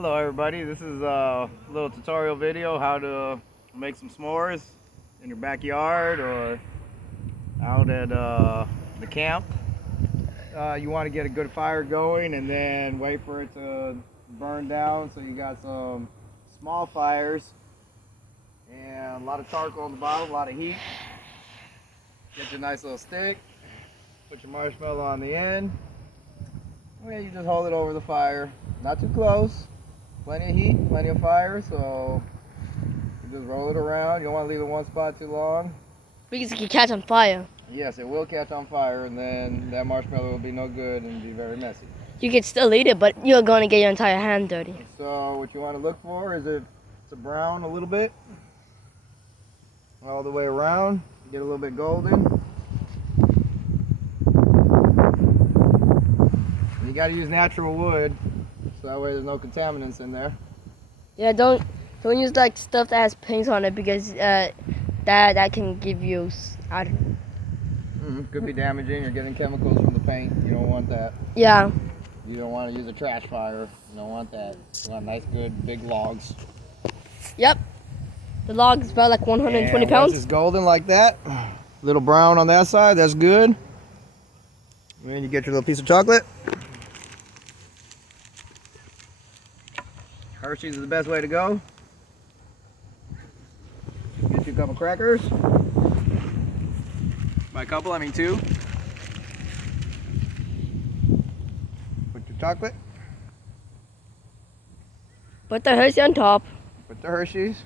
Hello everybody, this is a little tutorial video how to make some s'mores in your backyard or out at the camp. You want to get a good fire going and then wait for it to burn down, so you got some small fires and a lot of charcoal on the bottom, a lot of heat. Get your nice little stick, put your marshmallow on the end, and you just hold it over the fire, not too close. Plenty of heat, plenty of fire, so you just roll it around. You don't want to leave it in one spot too long. Because it can catch on fire. Yes, it will catch on fire, and then that marshmallow will be no good and be very messy. You can still eat it, but you're going to get your entire hand dirty. So what you want to look for is it to brown a little bit, all the way around. Get a little bit golden. You got to use natural wood, so that way there's no contaminants in there. Yeah, don't use like stuff that has paint on it, because that can give you, I don't know. Could be damaging. You're getting chemicals from the paint. You don't want that. Yeah. You don't want to use a trash fire. You don't want that. You want nice, good, big logs. Yep. The log is about like 120 and pounds. Once it's golden like that, a little brown on that side, that's good. And then you get your little piece of chocolate. Hershey's is the best way to go. Get you a couple crackers. By a couple, I mean two. Put your chocolate. Put the Hershey on top. Put the Hershey's.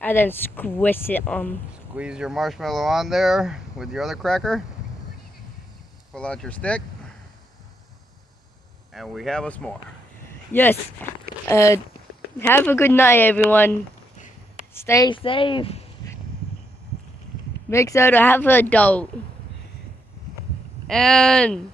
And then squish it on. Squeeze your marshmallow on there with your other cracker. Pull out your stick. And we have a s'more. Yes. Have a good night, everyone. Stay safe. Make sure to have a dope. And